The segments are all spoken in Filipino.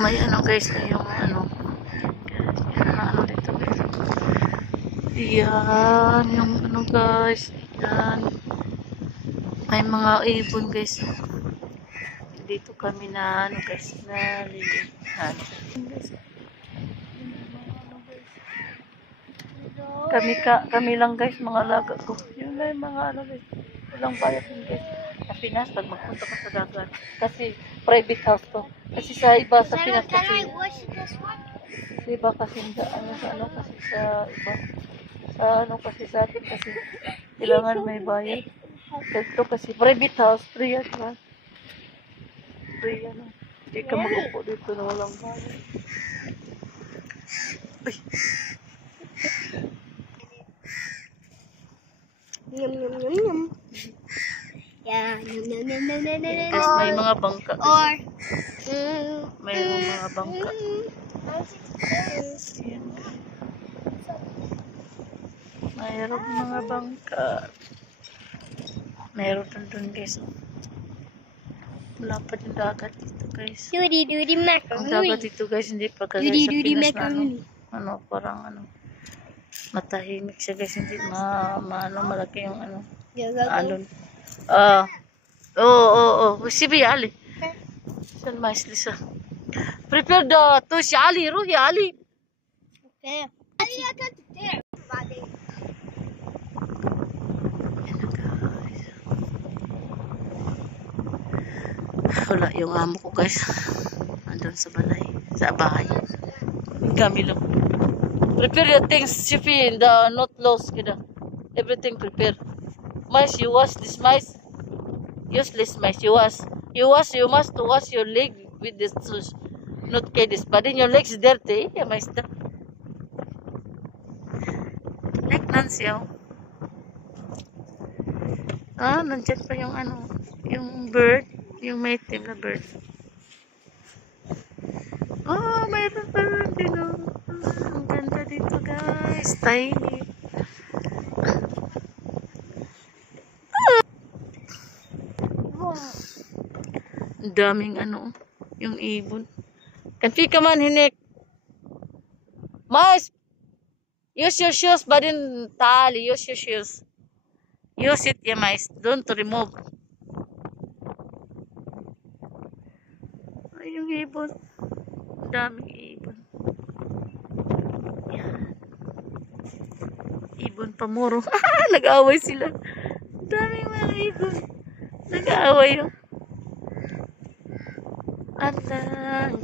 May ano guys, yung ano. Ano dito guys. Yan, yung ano guys. Yan. May mga ibon guys. Dito kami na ano guys, na lilihan. Kami lang guys, mga alaga ko. Yung may mga ano guys, walang bayad din guys. Sa Pinas, pag magpunta ka sa dagat. Kasi private house to. Kasi sa iba, sa Pinas kasi. Sa iba kasi, ano kasi sa iba. Sa ano kasi sa atin kasi, kailangan may bayad. Dito kasi private house, free yan ba? Free yan. Hindi ka mag-upo dito na walang bayad. Uy! Yum yum yum yum. Yeah, yum yum yum yum yum yum. Guys, may mga bangka. Or May mga bangka. Ayan. Mayroong mga bangka. Mayroon dun guys. Wala pa din dagat dito guys. doody doody Ang macaroni. dagat dito guys, hindi pa kagaya Doody sa doody Pinas na macaroni. ano, parang ano, matahimik siya guys, hindi malaki yung ano, alon. Sibi Ali. San mais lisa. Prepare the to si Ali, Ruhi Ali. Okay. Ali, I got it there. Wala yung amo ko guys. Andun sa balay, sa bahay. Kami lang. Prepare your things, Sifi, the not lost kita. Everything prepare. Mice, you wash this mice. Useless mice, you wash. You must wash your leg with this shoes. Not this, but then your legs dirty. Yeah, mice da. Like Nancy, oh. Nandiyan pa yung ano, yung bird, yung may team na bird. Mayroon pa rin din, oh. Ang ganda dito, guys. Tiny. Ang daming ano, yung ibon. Kanfi ka man, hinik. Mas! Use your shoes, but in tali. Use your shoes. Use it, yeah, mais. Don't remove. Ay, yung ibon. Ang daming ibon. Yan. Ibon pamuro. Nag-aaway sila. Ang daming mga ibon. Nag-aaway yun. Ang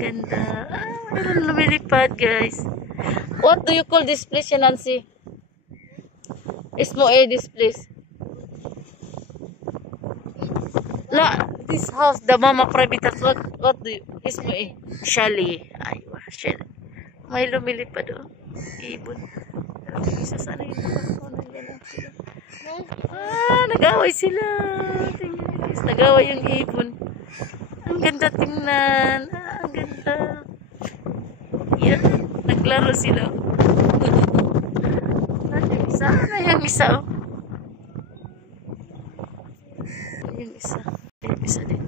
ganda. Mayroon lumilipad, guys. What do you call this place, Nancy? Ismo this place. This house, the mama private house. What do you? Ismo Chalet. Aywa, chalet. May lumilipad, oh. Ibon. Isa sana yun. Nag-away sila. Tingnan, guys. Nag-away yung ibon. Ang ganda tingnan. Ang ganda. Yan. Naglaro sila. Sana yung isa, oh. Yung isa. Yung isa din.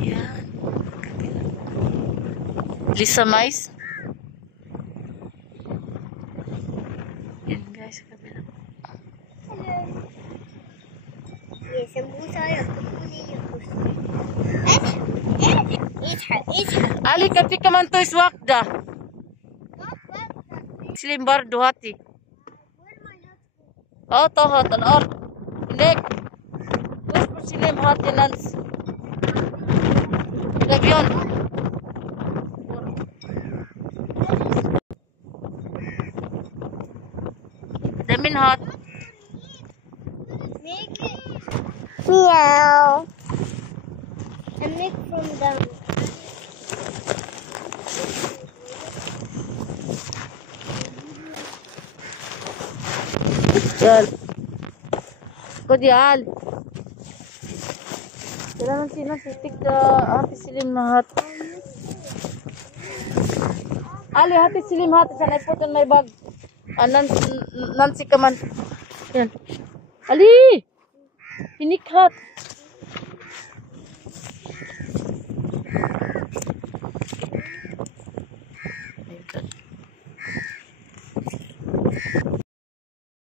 Yan. Kabila. Lisa Mais. Yan guys, kabila. Yes, ang busa yun. Kukunin yung busa. Ali, kapi ka man to iswakda. Slim bar duhati. Tohat al-ard. Inek. Terus bersilim hati nans. Lagyon. Damin hot. Make it. Meow. And make from down. Yal. Kodial. Kailangan sino sitik na hati silim na hat. Ali, hati silim hati. Sanay po may bag. Nancy ka man. Yan. Ali! Pinikhat.